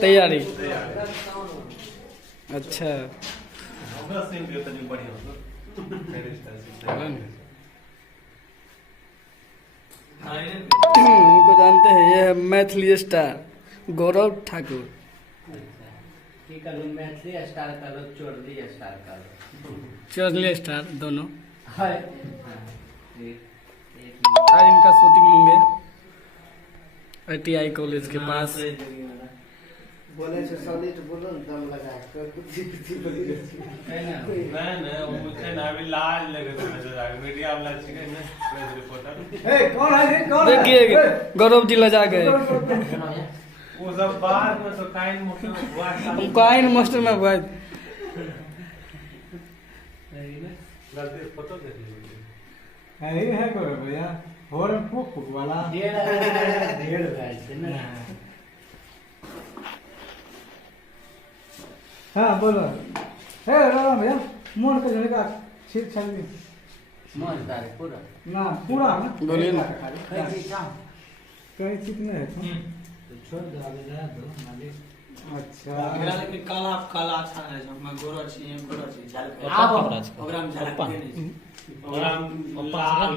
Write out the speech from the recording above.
तैयारी अच्छा इनको जानते हैं, ये है मैथिली स्टार गौरव ठाकुर। चोरली स्टार दोनों आज इनका शूटिंग होंगे ITI कॉलेज के पास। बोले से सॉलिड बोलो न दम लगा के कुछ नहीं वो मुझे ना भी लाज लगे तो नजर आ मीडिया वाला छिके ना प्रेस रिपोर्टर ए कौन है रे कौन देखिए गौरव जी लजा गए। वो सब बाद में तो काइन मुख्य हुआ हमको आइन मास्टर में हुआ गलती फोटो देख लीजिए है कोई भैया होरन फूक फूक वाला डेढ़ गाय से ना। हां बोलो हे राम भैया मोड़ के लड़का छीट छाली मजदार पूरा ना पूरा ना बोलिए ना। कैसे काम कहीं ठीक नहीं है तो छोड़ दो अभी रह दो मालिक। अच्छा एकरा लेकिन काला काला अच्छा है जो मैं गोरा छी गोरा छी झाल आप ओकरा में झाल के नहीं और हम लाल